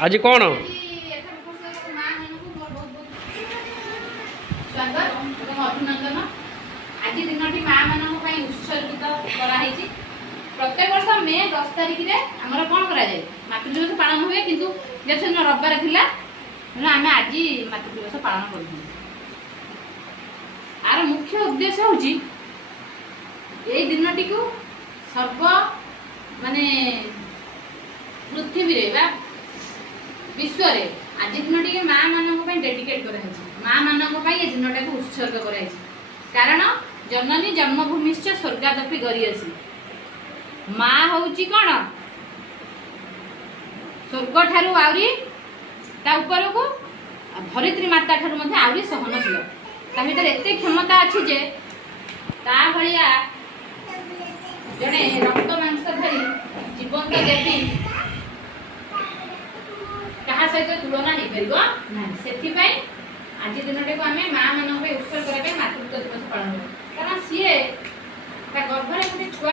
आज कौन आज दिन माँ मान उत्सर्गित कराई। प्रत्येक वर्ष मे 10 तारिख में आमर कौन करा जाए मातृ दिवस पालन हुए किंतु जैसे रविवार थिला आम आज मातृ दिवस पालन कर। आर मुख्य उद्देश्य हूँ ये दिनटी को सर्व माने पृथ्वी रे विश्व रे आज दिनटी माँ मान डेडिकेट कर माँ मान ये दिनटा को उत्सर्ग कर कारण जननी जन्मभूमिश्च स्वर्गादपि गरीयसी माँ हूँ कौन स्वर्ग ठारू आहरी ता ऊपर को धरित्री माता ठारू मध्य आहरी सहनशील ता भीतर एते क्षमता अच्छी जे ता भलिया जड़े रक्त मांसधारी जीवंत देवी क्या सहित तुलना हो पार ना से आज दिन को